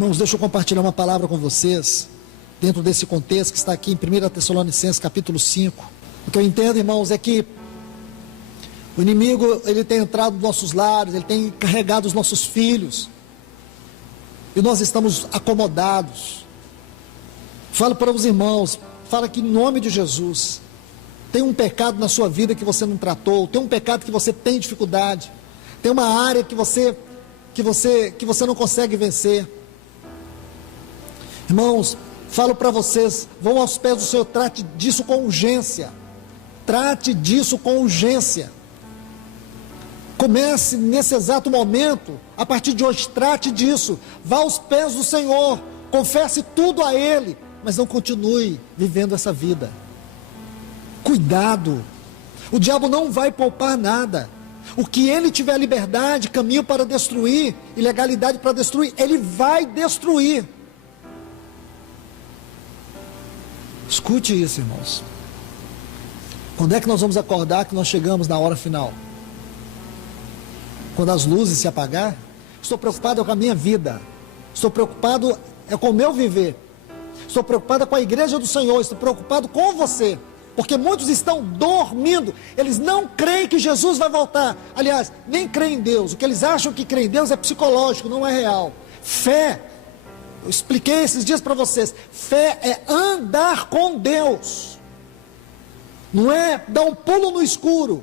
Irmãos, deixa eu compartilhar uma palavra com vocês, dentro desse contexto que está aqui em 1 Tessalonicenses capítulo 5. O que eu entendo, irmãos, é que o inimigo, ele tem entrado nos nossos lares, ele tem carregado os nossos filhos, e nós estamos acomodados. Falo para os irmãos, fala que em nome de Jesus, tem um pecado na sua vida que você não tratou, tem um pecado que você tem dificuldade, tem uma área que você não consegue vencer. Irmãos, falo para vocês, vão aos pés do Senhor, trate disso com urgência. Trate disso com urgência. Comece nesse exato momento, a partir de hoje, trate disso. Vá aos pés do Senhor, confesse tudo a Ele, mas não continue vivendo essa vida. Cuidado, o diabo não vai poupar nada. O que ele tiver liberdade, caminho para destruir, e legalidade para destruir, ele vai destruir. Escute isso, irmãos. Quando é que nós vamos acordar que nós chegamos na hora final? Quando as luzes se apagar? Estou preocupado com a minha vida. Estou preocupado com o meu viver. Estou preocupado com a igreja do Senhor. Estou preocupado com você. Porque muitos estão dormindo. Eles não creem que Jesus vai voltar. Aliás, nem creem em Deus. O que eles acham que creem em Deus é psicológico, não é real. Fé, eu expliquei esses dias para vocês, fé é andar com Deus, não é dar um pulo no escuro.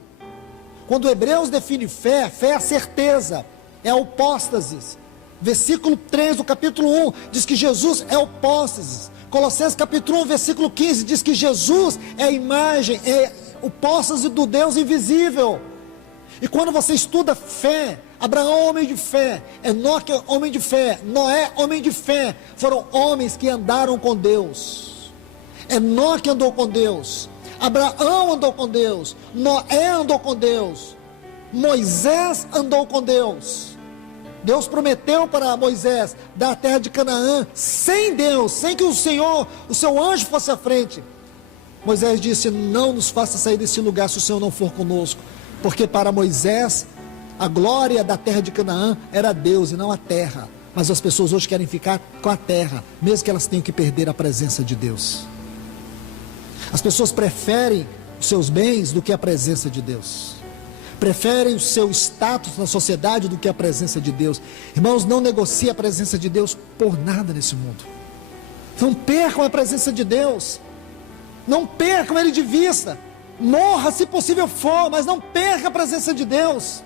Quando Hebreus define fé, fé é a certeza, é a hipóstasis. Versículo 3 do capítulo 1 diz que Jesus é a hipóstasis. Colossenses capítulo 1 versículo 15 diz que Jesus é a imagem, é o hipóstase do Deus invisível. E quando você estuda fé, Abraão, homem de fé, Enoque, homem de fé, Noé, homem de fé, foram homens que andaram com Deus. Enoque andou com Deus, Abraão andou com Deus, Noé andou com Deus, Moisés andou com Deus. Deus prometeu para Moisés dar a terra de Canaã sem Deus, sem que o seu anjo fosse à frente. Moisés disse: não nos faça sair desse lugar se o Senhor não for conosco. Porque para Moisés, a glória da terra de Canaã era Deus e não a terra. Mas as pessoas hoje querem ficar com a terra, mesmo que elas tenham que perder a presença de Deus. As pessoas preferem os seus bens do que a presença de Deus. Preferem o seu status na sociedade do que a presença de Deus. Irmãos, não negocie a presença de Deus por nada nesse mundo. Não percam a presença de Deus. Não percam Ele de vista. Morra se possível for, mas não perca a presença de Deus.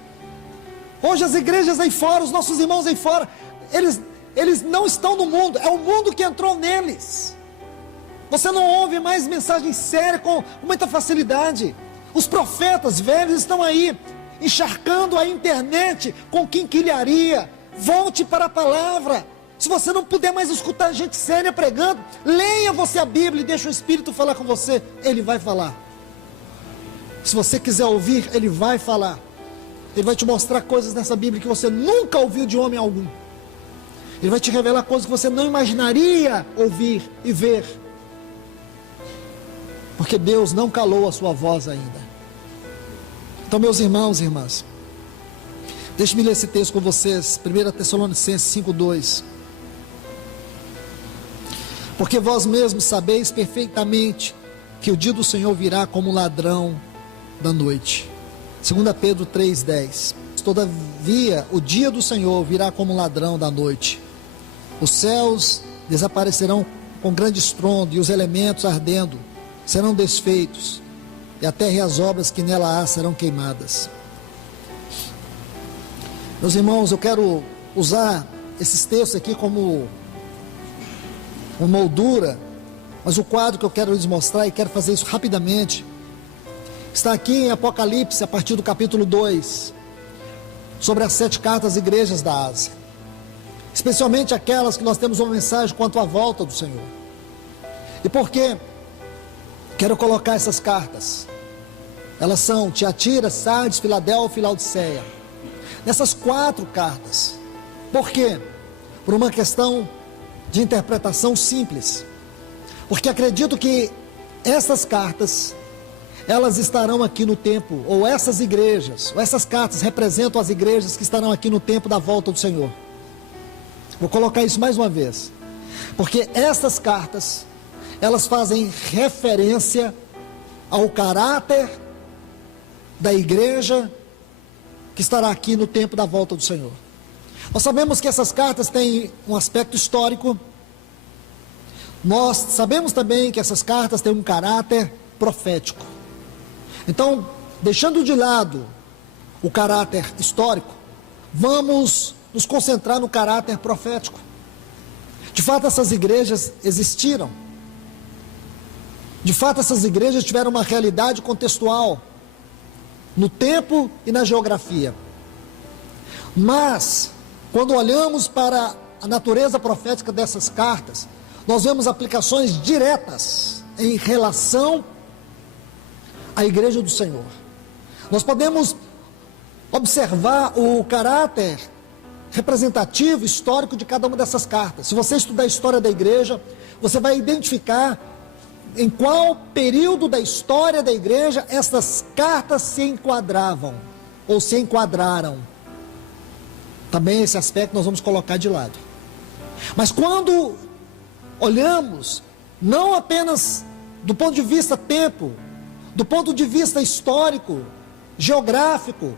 Hoje as igrejas aí fora, os nossos irmãos aí fora, eles não estão no mundo, é o mundo que entrou neles. Você não ouve mais mensagem séria com muita facilidade. Os profetas velhos estão aí, encharcando a internet com quinquilharia. Volte para a palavra. Se você não puder mais escutar gente séria pregando, leia você a Bíblia e deixa o Espírito falar com você. Ele vai falar. Se você quiser ouvir, Ele vai falar. Ele vai te mostrar coisas nessa Bíblia que você nunca ouviu de homem algum. Ele vai te revelar coisas que você não imaginaria ouvir e ver. Porque Deus não calou a sua voz ainda. Então, meus irmãos e irmãs, deixe-me ler esse texto com vocês. 1 Tessalonicenses 5:2. Porque vós mesmos sabeis perfeitamente que o dia do Senhor virá como um ladrão da noite. 2 Pedro 3:10. Todavia o dia do Senhor virá como um ladrão da noite. Os céus desaparecerão com grande estrondo, e os elementos ardendo serão desfeitos, e a terra e as obras que nela há serão queimadas. Meus irmãos, eu quero usar esses textos aqui como uma moldura, mas o quadro que eu quero lhes mostrar, e quero fazer isso rapidamente, está aqui em Apocalipse, a partir do capítulo 2, sobre as 7 cartas às igrejas da Ásia, especialmente aquelas que nós temos uma mensagem quanto à volta do Senhor. E por quê? Quero colocar essas cartas. Elas são Tiatira, Sardes, Filadélfia e Laodiceia. Nessas 4 cartas. Por quê? Por uma questão de interpretação simples. Porque acredito que essas cartas, elas estarão aqui no tempo, ou essas igrejas, ou essas cartas representam as igrejas que estarão aqui no tempo da volta do Senhor. Vou colocar isso mais uma vez, porque estas cartas, elas fazem referência ao caráter da igreja que estará aqui no tempo da volta do Senhor. Nós sabemos que essas cartas têm um aspecto histórico. Nós sabemos também que essas cartas têm um caráter profético. Então, deixando de lado o caráter histórico, vamos nos concentrar no caráter profético. De fato, essas igrejas existiram. De fato, essas igrejas tiveram uma realidade contextual no tempo e na geografia. Mas, quando olhamos para a natureza profética dessas cartas, nós vemos aplicações diretas em relação à igreja do Senhor. Nós podemos observar o caráter representativo, histórico de cada uma dessas cartas. Se você estudar a história da igreja, você vai identificar em qual período da história da igreja essas cartas se enquadravam, ou se enquadraram. Também esse aspecto nós vamos colocar de lado. Mas quando olhamos, não apenas do ponto de vista tempo, do ponto de vista histórico, geográfico,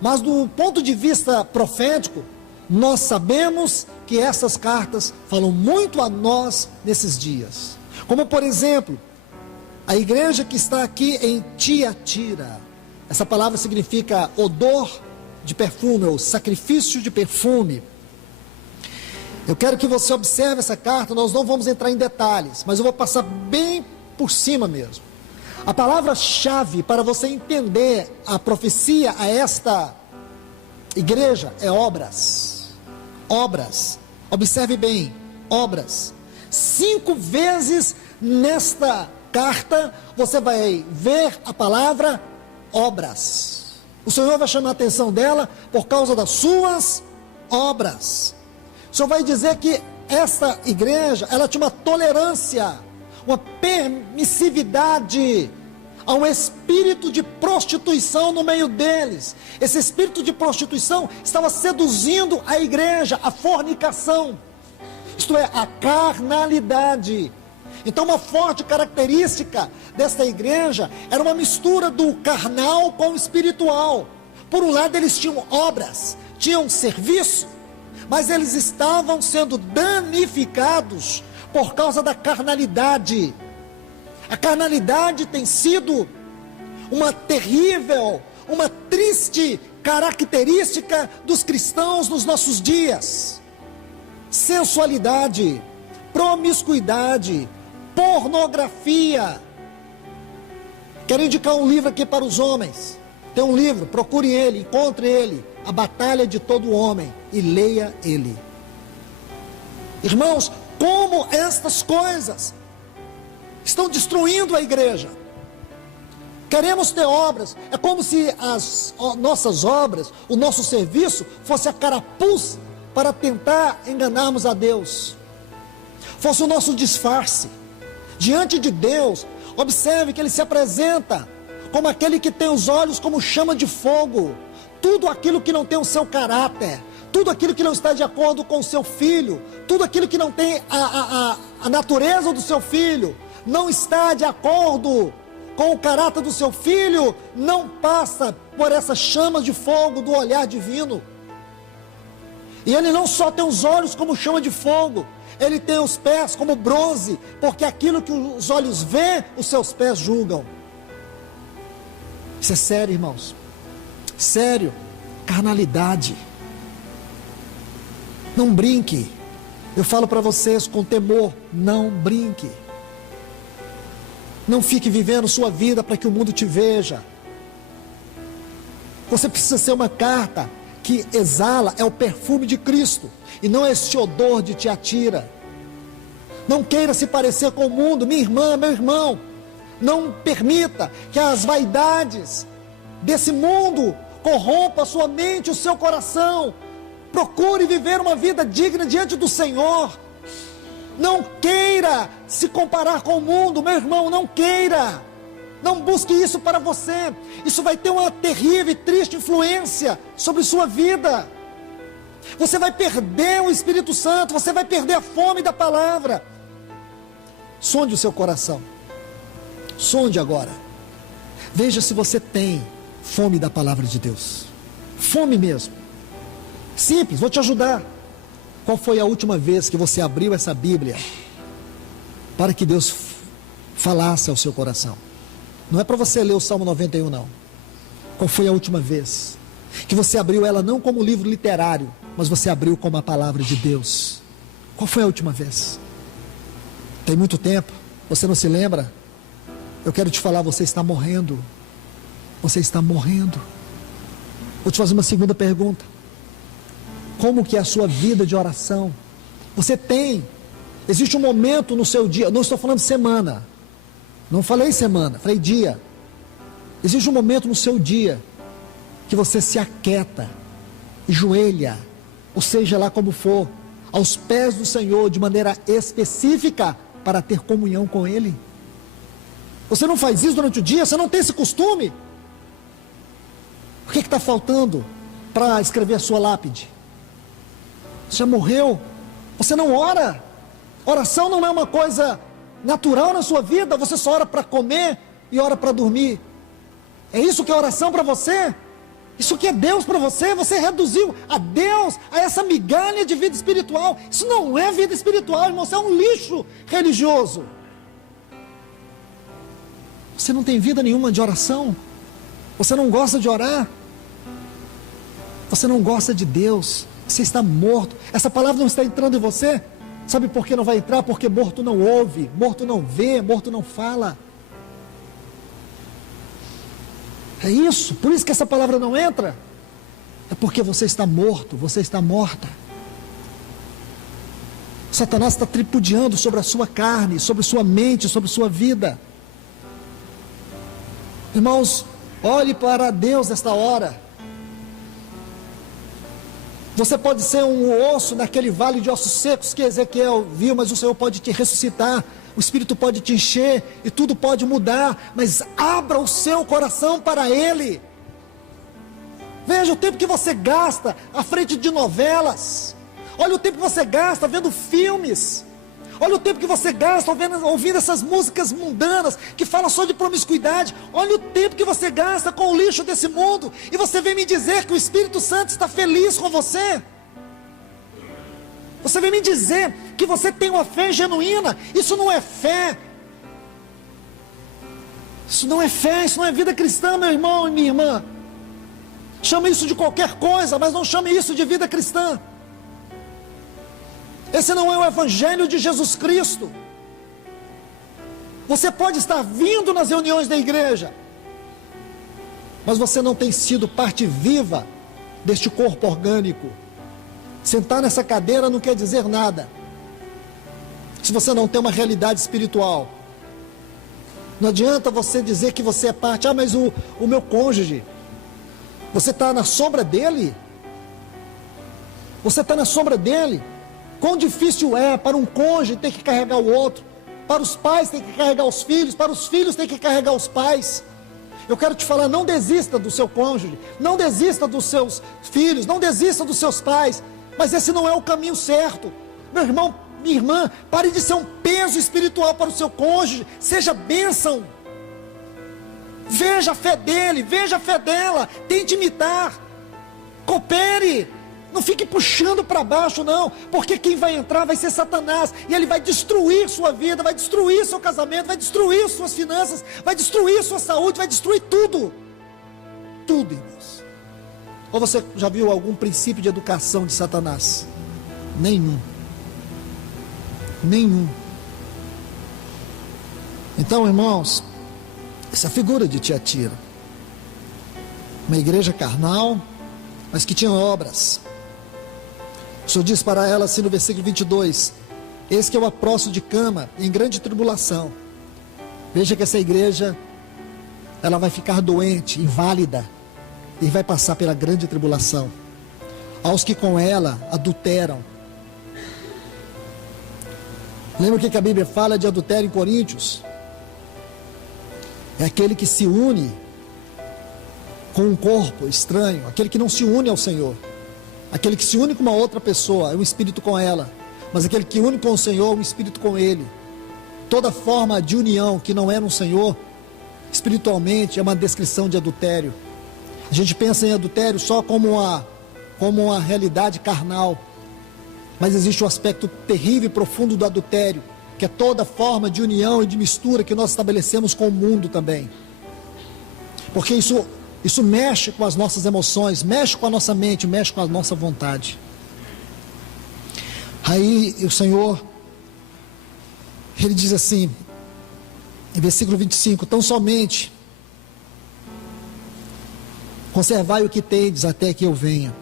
mas do ponto de vista profético, nós sabemos que essas cartas falam muito a nós nesses dias. Como, por exemplo, a igreja que está aqui em Tiatira. Essa palavra significa odor de perfume, ou sacrifício de perfume. Eu quero que você observe essa carta. Nós não vamos entrar em detalhes, mas eu vou passar bem por cima mesmo. A palavra-chave para você entender a profecia a esta igreja é obras. Obras. Observe bem, obras. 5 vezes nesta carta você vai ver a palavra obras. O Senhor vai chamar a atenção dela por causa das suas obras. O Senhor vai dizer que essa igreja, ela tinha uma tolerância, uma permissividade a um espírito de prostituição no meio deles. Esse espírito de prostituição estava seduzindo a igreja, a fornicação, isto é, a carnalidade. Então, uma forte característica desta igreja era uma mistura do carnal com o espiritual. Por um lado, eles tinham obras, tinham serviço, mas eles estavam sendo danificados por causa da carnalidade. A carnalidade tem sido uma terrível, uma triste característica dos cristãos nos nossos dias. Sensualidade, promiscuidade, pornografia. Quero indicar um livro aqui para os homens. Tem um livro, procure ele, encontre ele, A Batalha de Todo Homem, e leia ele. Irmãos, como estas coisas estão destruindo a igreja. Queremos ter obras, é como se as nossas obras, o nosso serviço, fosse a carapuça para tentar enganarmos a Deus, fosse o nosso disfarce. Diante de Deus, observe que Ele se apresenta como aquele que tem os olhos como chama de fogo. Tudo aquilo que não tem o seu caráter, tudo aquilo que não está de acordo com o seu filho, tudo aquilo que não tem a natureza do seu filho, não está de acordo com o caráter do seu filho, não passa por essa chama de fogo do olhar divino. E ele não só tem os olhos como chama de fogo, ele tem os pés como bronze, porque aquilo que os olhos vê, os seus pés julgam. Isso é sério, irmãos. Sério. Carnalidade. Não brinque. Eu falo para vocês com temor, não brinque. Não fique vivendo sua vida para que o mundo te veja. Você precisa ser uma carta que exala, é o perfume de Cristo, e não esse odor de Tiatira. Não queira se parecer com o mundo, minha irmã, meu irmão. Não permita que as vaidades desse mundo corrompam a sua mente, o seu coração. Procure viver uma vida digna diante do Senhor. Não queira se comparar com o mundo, meu irmão, não queira. Não busque isso para você. Isso vai ter uma terrível e triste influência sobre sua vida. Você vai perder o Espírito Santo, você vai perder a fome da palavra. Sonde o seu coração. Sonde agora. Veja se você tem fome da palavra de Deus. Fome mesmo. Simples, vou te ajudar. Qual foi a última vez que você abriu essa Bíblia para que Deus falasse ao seu coração? Não é para você ler o Salmo 91, não. Qual foi a última vez que você abriu ela não como livro literário, mas você abriu como a palavra de Deus? Qual foi a última vez? Tem muito tempo? Você não se lembra? Eu quero te falar, você está morrendo. Você está morrendo. Vou te fazer uma segunda pergunta. Como que é a sua vida de oração? Você tem? Existe um momento no seu dia, não estou falando semana. Não falei semana, falei dia. Existe um momento no seu dia que você se aquieta, joelha, ou seja lá como for, aos pés do Senhor de maneira específica para ter comunhão com Ele? Você não faz isso durante o dia? Você não tem esse costume? O que está faltando para escrever a sua lápide? Você já morreu? Você não ora? Oração não é uma coisa natural na sua vida? Você só ora para comer e ora para dormir? É isso que é oração para você? Isso que é Deus para você? Você reduziu a Deus a essa migalha de vida espiritual. Isso não é vida espiritual, irmão. Isso é um lixo religioso. Você não tem vida nenhuma de oração? Você não gosta de orar? Você não gosta de Deus? Você está morto. Essa palavra não está entrando em você. Sabe por que não vai entrar? Porque morto não ouve, morto não vê, morto não fala. É isso, por isso que essa palavra não entra. É porque você está morto, você está morta. Satanás está tripudiando sobre a sua carne, sobre sua mente, sobre sua vida. Irmãos, olhe para Deus nesta hora. Você pode ser um osso naquele vale de ossos secos que Ezequiel viu, mas o Senhor pode te ressuscitar. O Espírito pode te encher e tudo pode mudar, mas abra o seu coração para Ele. Veja o tempo que você gasta à frente de novelas. Olha o tempo que você gasta vendo filmes. Olha o tempo que você gasta ouvindo essas músicas mundanas que falam só de promiscuidade. Olha o tempo que você gasta com o lixo desse mundo. E você vem me dizer que o Espírito Santo está feliz com você. Você vem me dizer que você tem uma fé genuína. Isso não é fé. Isso não é fé, isso não é vida cristã, meu irmão e minha irmã. Chame isso de qualquer coisa, mas não chame isso de vida cristã. Esse não é o Evangelho de Jesus Cristo. Você pode estar vindo nas reuniões da igreja, mas você não tem sido parte viva deste corpo orgânico. Sentar nessa cadeira não quer dizer nada, se você não tem uma realidade espiritual. Não adianta você dizer que você é parte. Ah, mas o meu cônjuge, você está na sombra dele? Você está na sombra dele? Quão difícil é para um cônjuge ter que carregar o outro, para os pais ter que carregar os filhos, para os filhos ter que carregar os pais. Eu quero te falar, não desista do seu cônjuge, não desista dos seus filhos, não desista dos seus pais, mas esse não é o caminho certo. Meu irmão, minha irmã, pare de ser um peso espiritual para o seu cônjuge, seja bênção. Veja a fé dele, veja a fé dela, tente imitar, coopere. Não fique puxando para baixo não, porque quem vai entrar vai ser Satanás, e ele vai destruir sua vida, vai destruir seu casamento, vai destruir suas finanças, vai destruir sua saúde, vai destruir tudo. Tudo, irmãos. Ou você já viu algum princípio de educação de Satanás? Nenhum. Nenhum. Então, irmãos, essa figura de Tiatira, uma igreja carnal, mas que tinha obras. O Senhor diz para ela assim no versículo 22, eis que eu a prostro de cama em grande tribulação. Veja que essa igreja, ela vai ficar doente, inválida, e vai passar pela grande tribulação. Aos que com ela adulteram. Lembra o que a Bíblia fala de adultério em Coríntios? É aquele que se une com um corpo estranho, aquele que não se une ao Senhor. Aquele que se une com uma outra pessoa é um espírito com ela, mas aquele que une com o Senhor é um espírito com Ele. Toda forma de união que não é no Senhor, espiritualmente, é uma descrição de adultério. A gente pensa em adultério só como uma realidade carnal, mas existe um aspecto terrível e profundo do adultério, que é toda forma de união e de mistura que nós estabelecemos com o mundo também. Porque isso mexe com as nossas emoções, mexe com a nossa mente, mexe com a nossa vontade. Aí o Senhor, Ele diz assim, em versículo 25, tão somente conservai o que tendes até que eu venha.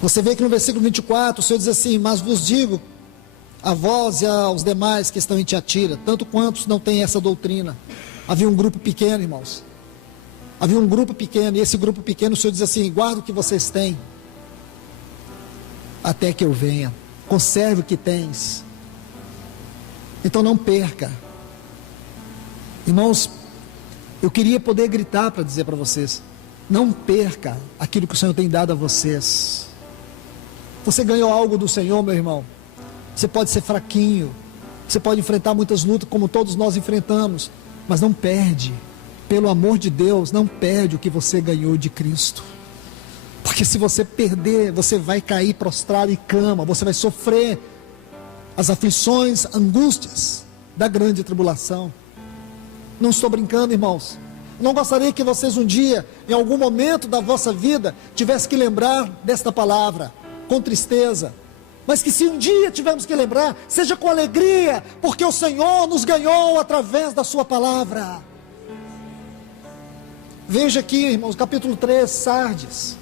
Você vê que no versículo 24, o Senhor diz assim, mas vos digo, a vós e aos demais que estão em Tiatira, tanto quantos não têm essa doutrina. Havia um grupo pequeno, irmãos. Havia um grupo pequeno, e esse grupo pequeno, o Senhor diz assim, guarda o que vocês têm, até que eu venha. Conserve o que tens. Então não perca. Irmãos, eu queria poder gritar para dizer para vocês, não perca aquilo que o Senhor tem dado a vocês. Você ganhou algo do Senhor, meu irmão. Você pode ser fraquinho, você pode enfrentar muitas lutas como todos nós enfrentamos, mas não perde, pelo amor de Deus, não perde o que você ganhou de Cristo. Porque se você perder, você vai cair prostrado em cama, você vai sofrer as aflições, angústias da grande tribulação. Não estou brincando, irmãos. Não gostaria que vocês um dia, em algum momento da vossa vida, tivessem que lembrar desta palavra, com tristeza. Mas que se um dia tivermos que lembrar, seja com alegria, porque o Senhor nos ganhou através da sua palavra. Veja aqui, irmãos, capítulo 3, Sardes.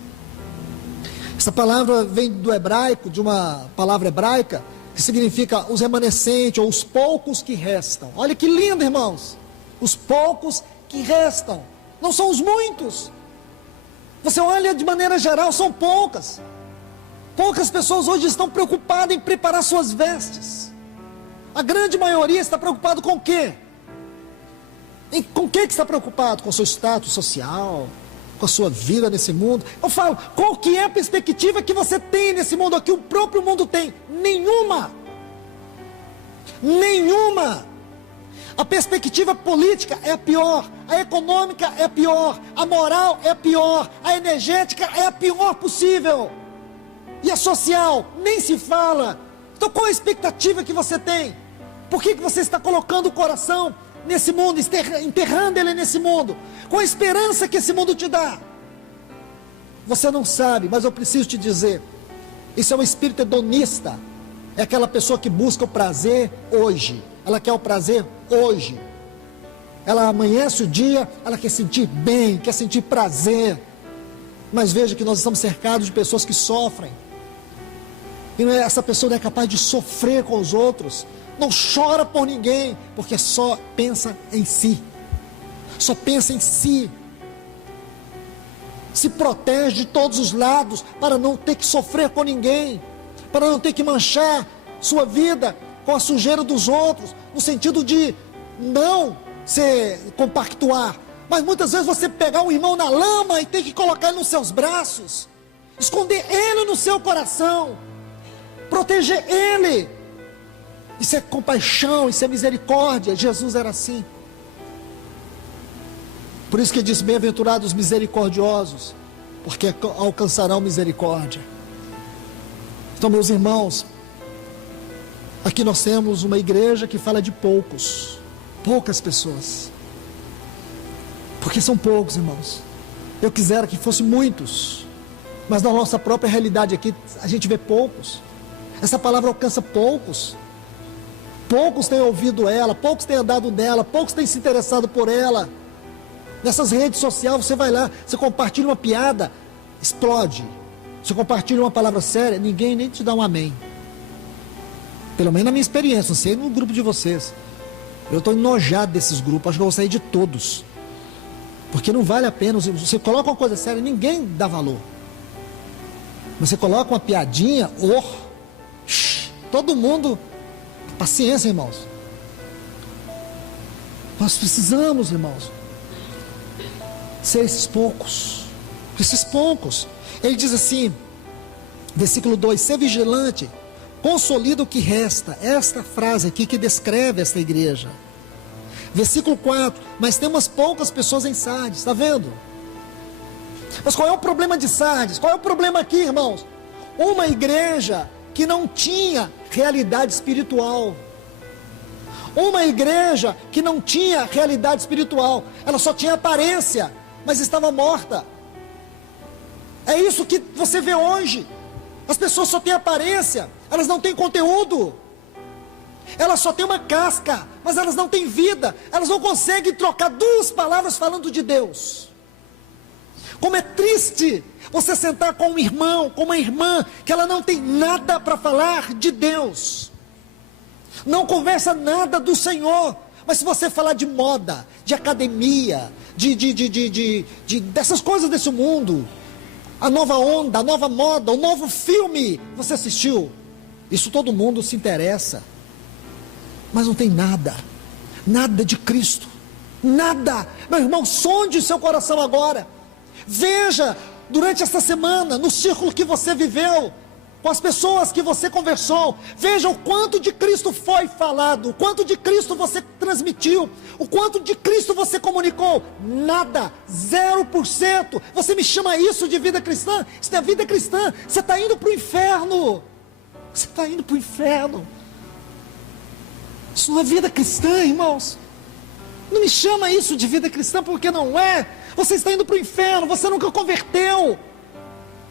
Essa palavra vem do hebraico, de uma palavra hebraica, que significa os remanescentes, ou os poucos que restam. Olha que lindo, irmãos. Os poucos que restam. Não são os muitos. Você olha de maneira geral, são poucas. Poucas pessoas hoje estão preocupadas em preparar suas vestes. A grande maioria está preocupado com o quê? Com o que está preocupado? Com o seu status social, com a sua vida nesse mundo. Eu falo, qual que é a perspectiva que você tem nesse mundo aqui? O próprio mundo tem? Nenhuma. Nenhuma. A perspectiva política é a pior, a econômica é a pior, a moral é a pior, a energética é a pior possível. E a social, nem se fala. Então qual a expectativa que você tem? Por que você está colocando o coração nesse mundo, enterrando ele nesse mundo? Qual a esperança que esse mundo te dá? Você não sabe, mas eu preciso te dizer, isso é um espírito hedonista. É aquela pessoa que busca o prazer hoje. Ela quer o prazer hoje. Ela amanhece o dia, ela quer sentir bem, quer sentir prazer. Mas veja que nós estamos cercados de pessoas que sofrem. E essa pessoa não é capaz de sofrer com os outros. Não chora por ninguém, porque só pensa em si. Só pensa em si. Se protege de todos os lados para não ter que sofrer com ninguém, para não ter que manchar sua vida com a sujeira dos outros, no sentido de não se compactuar. Mas muitas vezes você pegar um irmão na lama e ter que colocar ele nos seus braços, esconder ele no seu coração, proteger ele. Isso é compaixão, isso é misericórdia. Jesus era assim. Por isso que diz, bem-aventurados os misericordiosos, porque alcançarão misericórdia. Então, meus irmãos, aqui nós temos uma igreja que fala de poucos, poucas pessoas. Porque são poucos, irmãos. Eu quisera que fossem muitos, mas na nossa própria realidade aqui, a gente vê poucos. Essa palavra alcança poucos. Poucos têm ouvido ela, poucos têm andado nela, poucos têm se interessado por ela. Nessas redes sociais, você vai lá, você compartilha uma piada, explode. Você compartilha uma palavra séria, ninguém nem te dá um amém. Pelo menos na minha experiência, não sei no grupo de vocês. Eu estou enojado desses grupos, acho que eu vou sair de todos. Porque não vale a pena, você coloca uma coisa séria, ninguém dá valor. Você coloca uma piadinha, todo mundo, paciência, irmãos. Nós precisamos, irmãos, ser esses poucos. Esses poucos. Ele diz assim, versículo 2: ser vigilante, consolida o que resta. Esta frase aqui que descreve esta igreja. Versículo 4: mas tem umas poucas pessoas em Sardes, está vendo? Mas qual é o problema de Sardes? Qual é o problema aqui, irmãos? Uma igreja que não tinha realidade espiritual. Uma igreja que não tinha realidade espiritual. Ela só tinha aparência, mas estava morta. É isso que você vê hoje. As pessoas só têm aparência, elas não têm conteúdo. Elas só têm uma casca, mas elas não têm vida. Elas não conseguem trocar duas palavras falando de Deus. Como é triste você sentar com um irmão, com uma irmã, que ela não tem nada para falar de Deus. Não conversa nada do Senhor. Mas se você falar de moda, de academia, dessas coisas desse mundo, a nova onda, a nova moda, o novo filme, você assistiu? Isso todo mundo se interessa. Mas não tem nada. Nada de Cristo. Nada. Meu irmão, sonde o seu coração agora. Veja, durante esta semana, no círculo que você viveu, com as pessoas que você conversou, veja o quanto de Cristo foi falado, o quanto de Cristo você transmitiu, o quanto de Cristo você comunicou. Nada, 0%. Você me chama isso de vida cristã? Isso não é vida cristã. Você está indo para o inferno. Você está indo para o inferno. Isso não é vida cristã, irmãos. Não me chama isso de vida cristã, porque não é. Você está indo para o inferno, você nunca converteu.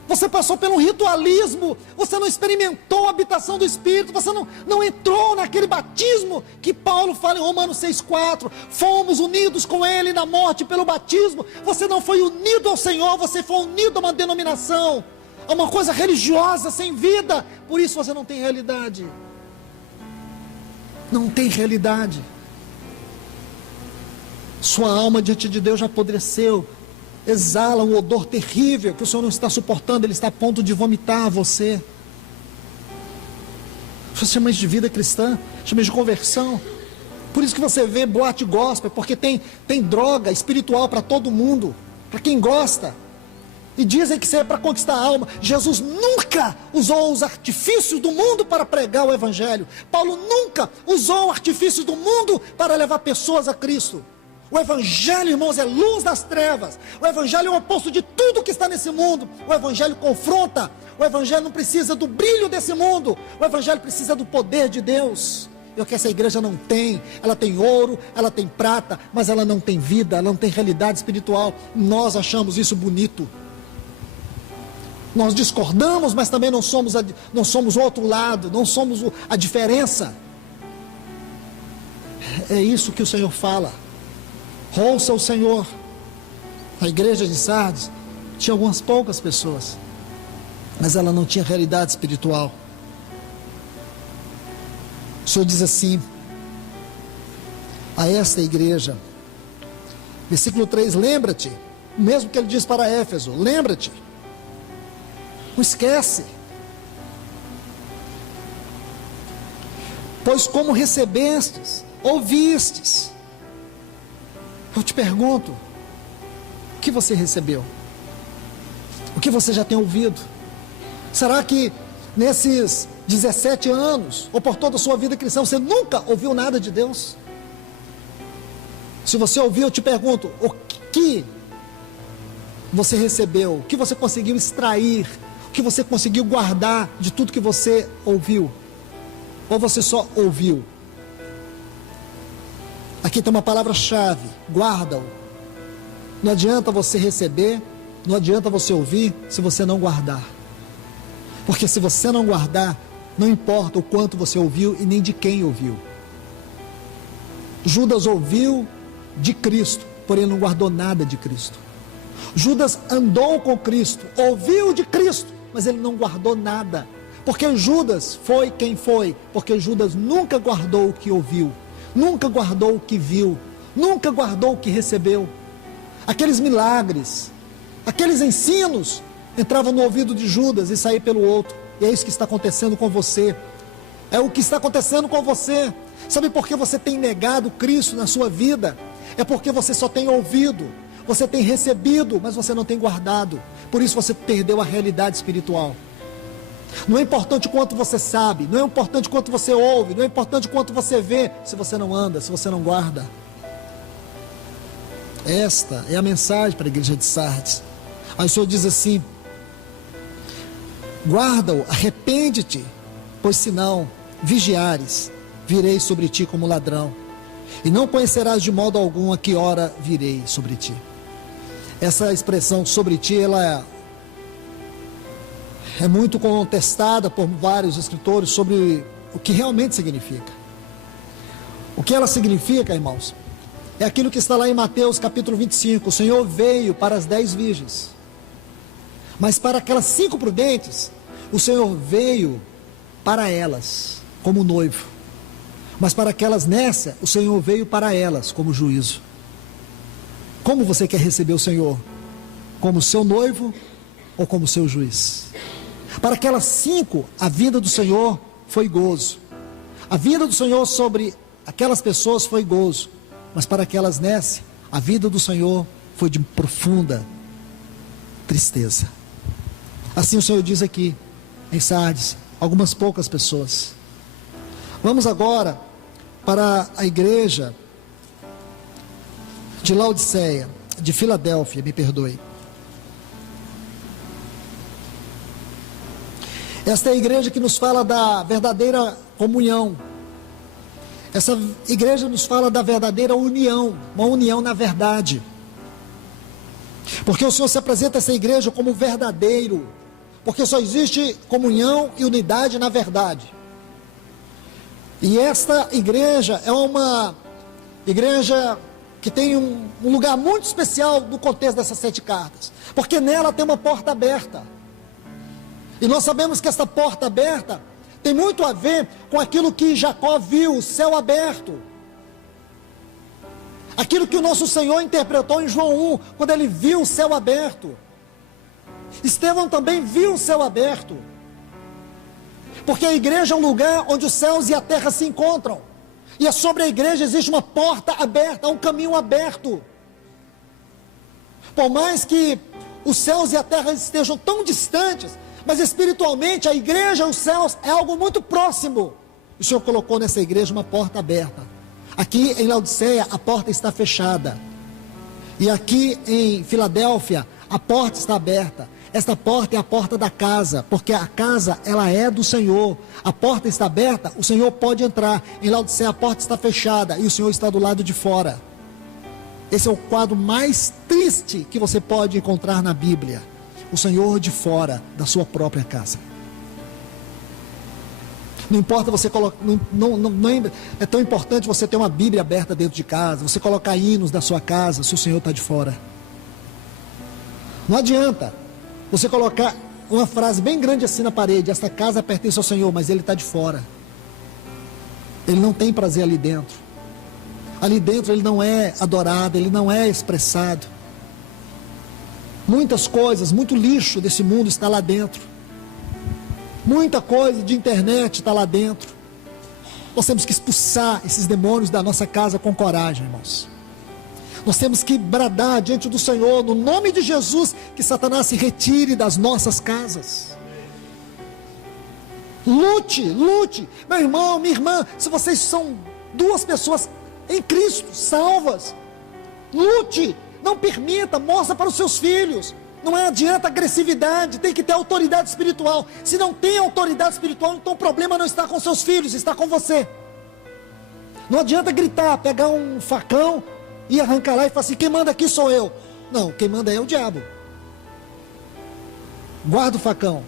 Você passou pelo ritualismo, você não experimentou a habitação do Espírito, você não entrou naquele batismo que Paulo fala em Romanos 6,4. Fomos unidos com Ele na morte pelo batismo. Você não foi unido ao Senhor, você foi unido a uma denominação, a uma coisa religiosa, sem vida. Por isso você não tem realidade. Não tem realidade. Sua alma diante de Deus já apodreceu, exala um odor terrível que o Senhor não está suportando, Ele está a ponto de vomitar você. Você chama isso de vida cristã, chama isso de conversão. Por isso que você vê boate gospel, porque tem droga espiritual para todo mundo, para quem gosta. E dizem que isso é para conquistar a alma. Jesus nunca usou os artifícios do mundo para pregar o Evangelho. Paulo nunca usou artifícios do mundo para levar pessoas a Cristo. O Evangelho, irmãos, é luz das trevas. O Evangelho é o oposto de tudo que está nesse mundo. O Evangelho confronta. O Evangelho não precisa do brilho desse mundo. O Evangelho precisa do poder de Deus. E o que essa igreja não tem. Ela tem ouro, ela tem prata, mas ela não tem vida, ela não tem realidade espiritual. Nós achamos isso bonito. Nós discordamos, mas também não somos o outro lado, não somos a diferença. É isso que o Senhor fala. Ouça o Senhor. A igreja de Sardes tinha algumas poucas pessoas, mas ela não tinha realidade espiritual. O Senhor diz assim a esta igreja, versículo 3: lembra-te, o mesmo que ele diz para Éfeso, lembra-te, não esquece, pois como recebestes, ouvistes. Eu te pergunto, o que você recebeu? O que você já tem ouvido? Será que nesses 17 anos, ou por toda a sua vida cristã, você nunca ouviu nada de Deus? Se você ouviu, eu te pergunto, o que você recebeu? O que você conseguiu extrair? O que você conseguiu guardar de tudo que você ouviu? Ou você só ouviu? Aqui tem uma palavra-chave, guarda-o. Não adianta você receber, não adianta você ouvir, se você não guardar. Porque se você não guardar, não importa o quanto você ouviu e nem de quem ouviu. Judas ouviu de Cristo, porém ele não guardou nada de Cristo. Judas andou com Cristo, ouviu de Cristo, mas ele não guardou nada. Porque Judas foi quem foi, porque Judas nunca guardou o que ouviu. Nunca guardou o que viu, nunca guardou o que recebeu. Aqueles milagres, aqueles ensinos, entravam no ouvido de Judas e saíam pelo outro. E é isso que está acontecendo com você. É o que está acontecendo com você. Sabe por que você tem negado Cristo na sua vida? É porque você só tem ouvido. Você tem recebido, mas você não tem guardado. Por isso você perdeu a realidade espiritual. Não é importante quanto você sabe, não é importante quanto você ouve, não é importante quanto você vê, se você não anda, se você não guarda. Esta é a mensagem para a igreja de Sardes. Aí o Senhor diz assim: guarda-o, arrepende-te, pois senão vigiares, virei sobre ti como ladrão, e não conhecerás de modo algum a que hora virei sobre ti. Essa expressão sobre ti, ela é muito contestada por vários escritores sobre o que realmente significa. O que ela significa, irmãos, é aquilo que está lá em Mateus capítulo 25. O Senhor veio para as 10 virgens, mas para aquelas 5 prudentes, o Senhor veio para elas como noivo. Mas para aquelas nécias, o Senhor veio para elas como juízo. Como você quer receber o Senhor? Como seu noivo ou como seu juiz? Para aquelas 5, a vinda do Senhor foi gozo. A vinda do Senhor sobre aquelas pessoas foi gozo. Mas para aquelas nécias, a vinda do Senhor foi de profunda tristeza. Assim o Senhor diz aqui em Sardes, algumas poucas pessoas. Vamos agora para a igreja de Laodiceia, de Filadélfia, me perdoe. Esta é a igreja que nos fala da verdadeira comunhão. Essa igreja nos fala da verdadeira união, uma união na verdade. Porque o Senhor se apresenta a essa igreja como verdadeiro, porque só existe comunhão e unidade na verdade. E esta igreja é uma igreja que tem um lugar muito especial no contexto dessas 7 cartas, porque nela tem uma porta aberta. E nós sabemos que essa porta aberta tem muito a ver com aquilo que Jacó viu, o céu aberto. Aquilo que o nosso Senhor interpretou em João 1, quando ele viu o céu aberto. Estevão também viu o céu aberto. Porque a igreja é um lugar onde os céus e a terra se encontram. E sobre a igreja existe uma porta aberta, um caminho aberto. Por mais que os céus e a terra estejam tão distantes, mas espiritualmente a igreja e os céus é algo muito próximo. O Senhor colocou nessa igreja uma porta aberta. Aqui em Laodiceia a porta está fechada. E aqui em Filadélfia a porta está aberta. Esta porta é a porta da casa, porque a casa ela é do Senhor. A porta está aberta, o Senhor pode entrar. Em Laodiceia a porta está fechada e o Senhor está do lado de fora. Esse é o quadro mais triste que você pode encontrar na Bíblia. O Senhor de fora da sua própria casa. Não importa você colocar, não é tão importante você ter uma Bíblia aberta dentro de casa, você colocar hinos da sua casa, se o Senhor está de fora. Não adianta você colocar uma frase bem grande assim na parede: esta casa pertence ao Senhor, mas Ele está de fora. Ele não tem prazer ali dentro. Ali dentro Ele não é adorado, Ele não é expressado. Muitas coisas, muito lixo desse mundo está lá dentro. Muita coisa de internet está lá dentro. Nós temos que expulsar esses demônios da nossa casa com coragem, irmãos. Nós temos que bradar diante do Senhor, no nome de Jesus, que Satanás se retire das nossas casas. Lute, lute. Meu irmão, minha irmã, se vocês são 2 pessoas em Cristo, salvas, lute. Não permita, mostra para os seus filhos. Não adianta agressividade, tem que ter autoridade espiritual. Se não tem autoridade espiritual, então o problema não está com seus filhos, está com você. Não adianta gritar, pegar um facão e arrancar lá e falar assim: quem manda aqui sou eu. Não, quem manda é o diabo. Guarda o facão.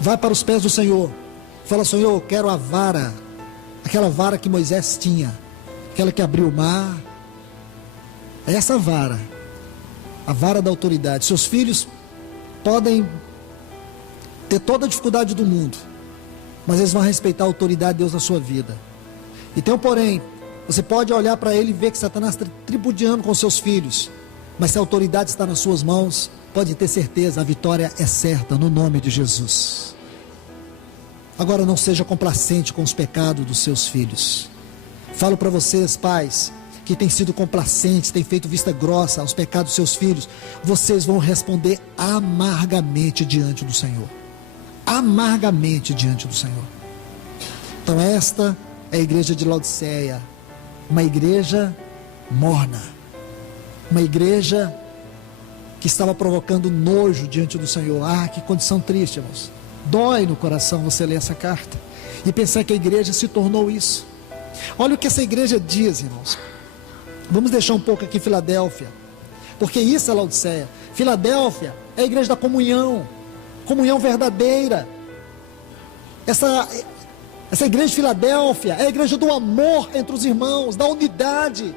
Vai para os pés do Senhor. Fala: Senhor, eu quero a vara. Aquela vara que Moisés tinha. Aquela que abriu o mar. É essa vara. A vara da autoridade. Seus filhos podem ter toda a dificuldade do mundo, mas eles vão respeitar a autoridade de Deus na sua vida. Então, porém, você pode olhar para ele e ver que Satanás está tripudiando com seus filhos, mas se a autoridade está nas suas mãos, pode ter certeza, a vitória é certa, no nome de Jesus. Agora, não seja complacente com os pecados dos seus filhos. Falo para vocês, pais, que têm sido complacentes, têm feito vista grossa aos pecados dos seus filhos, vocês vão responder amargamente diante do Senhor. Amargamente diante do Senhor. Então esta é a igreja de Laodiceia, uma igreja morna, uma igreja que estava provocando nojo diante do Senhor. Ah, que condição triste, irmãos. Dói no coração você ler essa carta e pensar que a igreja se tornou isso. Olha o que essa igreja diz, irmãos. Vamos deixar um pouco aqui Filadélfia, porque isso é Laodiceia. Filadélfia é a igreja da comunhão, comunhão verdadeira. Essa igreja de Filadélfia é a igreja do amor entre os irmãos, da unidade.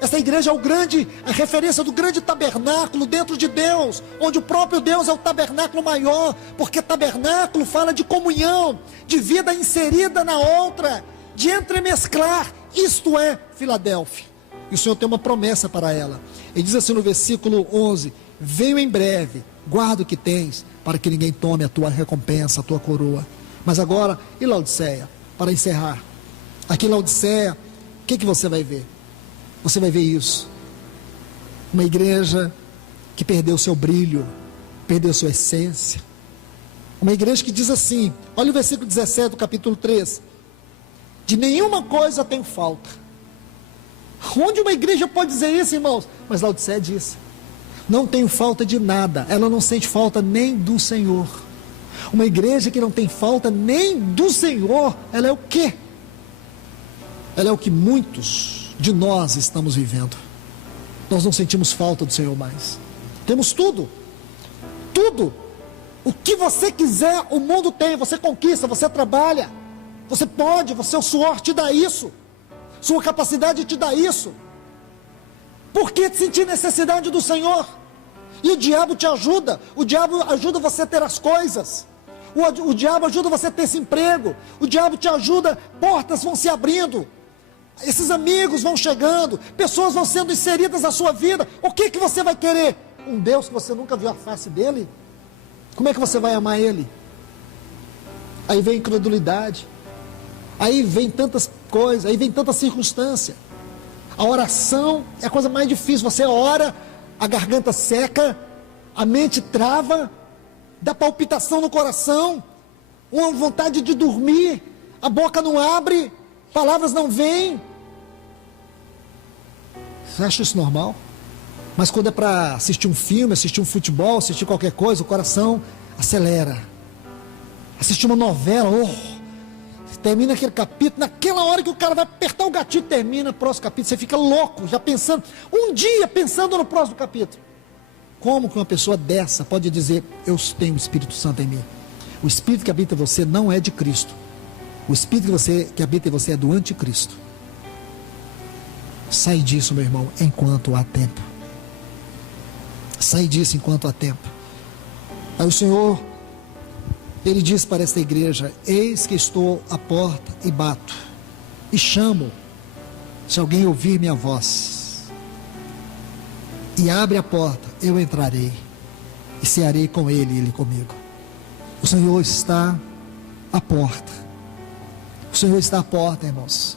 Essa igreja é a referência do grande tabernáculo dentro de Deus, onde o próprio Deus é o tabernáculo maior, porque tabernáculo fala de comunhão, de vida inserida na outra, de entremesclar. Isto é Filadélfia. E o Senhor tem uma promessa para ela. Ele diz assim no versículo 11: venho em breve, guarda o que tens, para que ninguém tome a tua recompensa, a tua coroa. Mas agora, e Laodiceia? Para encerrar, aqui em Laodiceia, o que você vai ver? Você vai ver isso, uma igreja que perdeu seu brilho, perdeu sua essência, uma igreja que diz assim, olha o versículo 17 do capítulo 3, de nenhuma coisa tem falta. Onde uma igreja pode dizer isso, irmãos? Mas Laodiceia disse, não tenho falta de nada, ela não sente falta nem do Senhor. Uma igreja que não tem falta nem do Senhor, ela é o quê? Ela é o que muitos de nós estamos vivendo. Nós não sentimos falta do Senhor mais. Temos tudo, tudo. O que você quiser, o mundo tem. Você conquista, você trabalha, você pode, o suor te dá isso, sua capacidade te dá isso. Por que sentir necessidade do Senhor? E o diabo te ajuda. O diabo ajuda você a ter as coisas. O diabo ajuda você a ter esse emprego. O diabo te ajuda, portas vão se abrindo, esses amigos vão chegando, pessoas vão sendo inseridas na sua vida. O que você vai querer? Um Deus que você nunca viu a face dele? Como é que você vai amar ele? Aí vem incredulidade, aí vem tantas coisas, aí vem tanta circunstância. A oração é a coisa mais difícil. Você ora, a garganta seca, a mente trava, dá palpitação no coração, uma vontade de dormir, a boca não abre, palavras não vêm. Você acha isso normal? Mas quando é para assistir um filme, assistir um futebol, assistir qualquer coisa, o coração acelera. Assistir uma novela, termina aquele capítulo, naquela hora que o cara vai apertar o gatilho, termina o próximo capítulo, você fica louco, já pensando, um dia pensando no próximo capítulo. Como que uma pessoa dessa pode dizer, eu tenho o Espírito Santo em mim? O Espírito que habita em você não é de Cristo. O Espírito que habita em você é do anticristo. Sai disso, meu irmão, enquanto há tempo. Sai disso enquanto há tempo. Aí o Senhor, Ele diz para esta igreja, eis que estou à porta e bato, e chamo, se alguém ouvir minha voz, e abre a porta, eu entrarei, e cearei com ele e ele comigo. O Senhor está à porta. O Senhor está à porta, irmãos,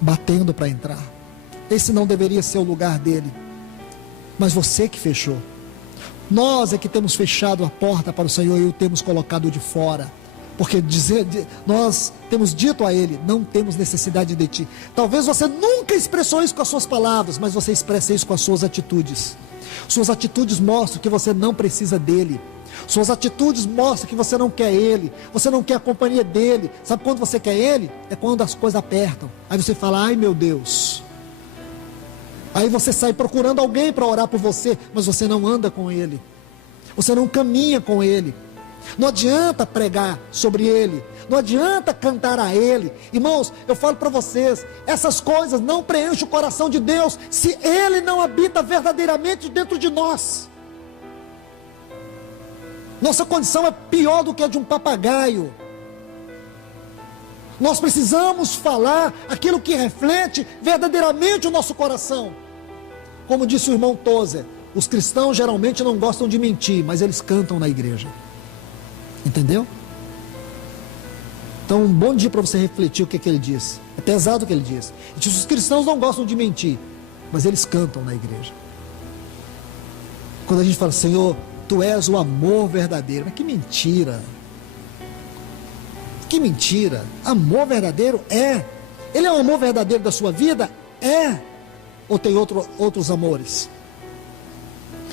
batendo para entrar. Esse não deveria ser o lugar dele, mas você que fechou. Nós é que temos fechado a porta para o Senhor e o temos colocado de fora, porque nós temos dito a Ele, não temos necessidade de Ti. Talvez você nunca expressou isso com as suas palavras, mas você expressa isso com as suas atitudes. Suas atitudes mostram que você não precisa dEle. Suas atitudes mostram que você não quer Ele, você não quer a companhia dEle. Sabe quando você quer Ele? É quando as coisas apertam. Aí você fala, ai meu Deus. Aí você sai procurando alguém para orar por você, mas você não anda com Ele, você não caminha com Ele. Não adianta pregar sobre Ele, não adianta cantar a Ele. Irmãos, eu falo para vocês, essas coisas não preenchem o coração de Deus se Ele não habita verdadeiramente dentro de nós. Nossa condição é pior do que a de um papagaio. Nós precisamos falar aquilo que reflete verdadeiramente o nosso coração. Como disse o irmão Tozer, os cristãos geralmente não gostam de mentir, mas eles cantam na igreja. Entendeu? Então, um bom dia para você refletir o que ele diz. É pesado o que ele diz. Ele diz, os cristãos não gostam de mentir, mas eles cantam na igreja. Quando a gente fala, Senhor, Tu és o amor verdadeiro, mas que mentira, que mentira. Amor verdadeiro é, ele é o amor verdadeiro da sua vida? É, ou tem outros amores?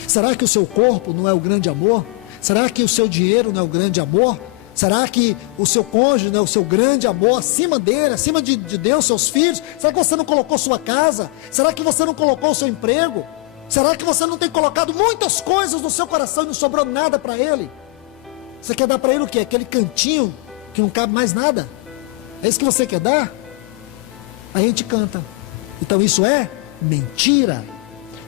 Será que o seu corpo não é o grande amor? Será que o seu dinheiro não é o grande amor? Será que o seu cônjuge não é o seu grande amor acima dele, acima de Deus, seus filhos? Será que você não colocou sua casa? Será que você não colocou o seu emprego? Será que você não tem colocado muitas coisas no seu coração e não sobrou nada para ele? Você quer dar para ele o quê? Aquele cantinho que não cabe mais nada? É isso que você quer dar? A gente canta. Então isso é mentira.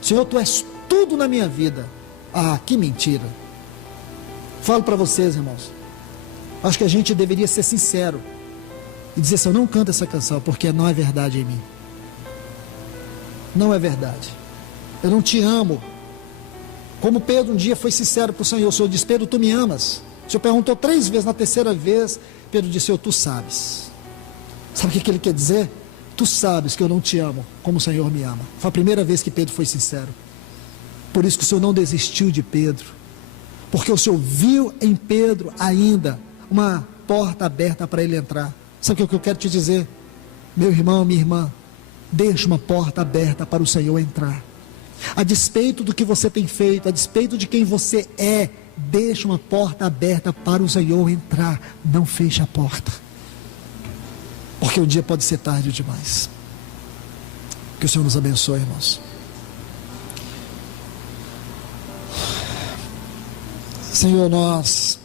Senhor, Tu és tudo na minha vida. Ah, que mentira. Falo para vocês, irmãos, acho que a gente deveria ser sincero e dizer assim, eu não canto essa canção porque não é verdade em mim. Não é verdade. Eu não te amo. Como Pedro um dia foi sincero para o Senhor disse, Pedro, Tu me amas? O Senhor perguntou 3 vezes, na terceira vez, Pedro disse, Senhor, Tu sabes. Sabe o que ele quer dizer? Tu sabes que eu não te amo como o Senhor me ama. Foi a primeira vez que Pedro foi sincero. Por isso que o Senhor não desistiu de Pedro, porque o Senhor viu em Pedro ainda uma porta aberta para ele entrar. Sabe o que eu quero te dizer? Meu irmão, minha irmã, deixa uma porta aberta para o Senhor entrar. A despeito do que você tem feito, a despeito de quem você é, deixa uma porta aberta para o Senhor entrar. Não feche a porta, porque um dia pode ser tarde demais. Que o Senhor nos abençoe, irmãos. Senhor, nós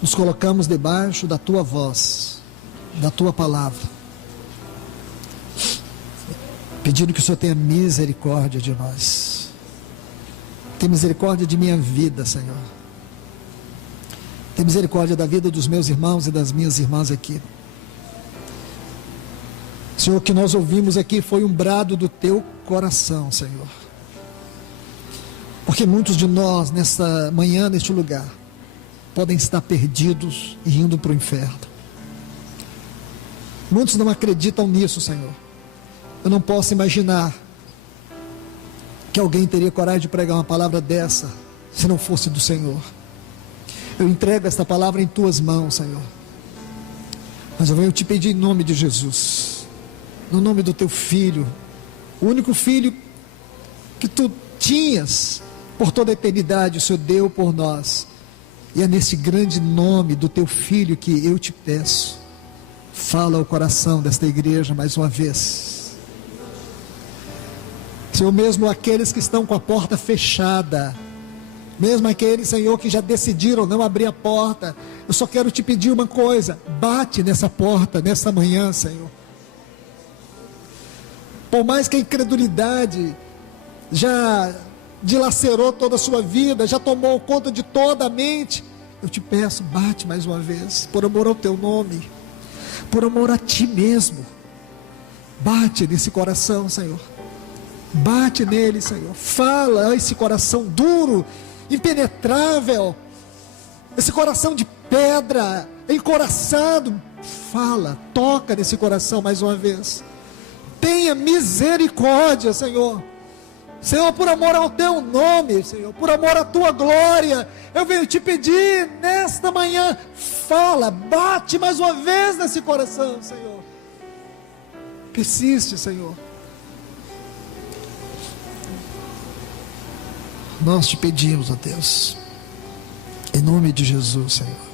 nos colocamos debaixo da Tua voz, da Tua palavra, pedindo que o Senhor tenha misericórdia de nós. Tenha misericórdia de minha vida, Senhor. Tenha misericórdia da vida dos meus irmãos e das minhas irmãs aqui. Senhor, o que nós ouvimos aqui foi um brado do Teu coração, Senhor. Porque muitos de nós, nesta manhã, neste lugar, podem estar perdidos e indo para o inferno. Muitos não acreditam nisso, Senhor. Eu não posso imaginar que alguém teria coragem de pregar uma palavra dessa, se não fosse do Senhor. Eu entrego esta palavra em Tuas mãos, Senhor. Mas eu venho te pedir em nome de Jesus, no nome do Teu Filho, o único Filho que Tu tinhas por toda a eternidade, o Senhor deu por nós. E é nesse grande nome do Teu Filho que eu te peço, fala ao coração desta igreja mais uma vez. Senhor, mesmo aqueles que estão com a porta fechada, mesmo aqueles, Senhor, que já decidiram não abrir a porta, eu só quero te pedir uma coisa: bate nessa porta, nessa manhã, Senhor. Por mais que a incredulidade já dilacerou toda a sua vida, já tomou conta de toda a mente, eu te peço, bate mais uma vez, por amor ao Teu nome, por amor a Ti mesmo. Bate nesse coração, Senhor. Bate nele, Senhor. Fala a esse coração duro, impenetrável, esse coração de pedra, encoraçado. Fala, toca nesse coração mais uma vez. Tenha misericórdia, Senhor. Senhor, por amor ao Teu nome, Senhor, por amor à Tua glória, eu venho te pedir nesta manhã, fala, bate mais uma vez nesse coração, Senhor. Persiste, Senhor. Nós te pedimos, ó Deus, em nome de Jesus, Senhor.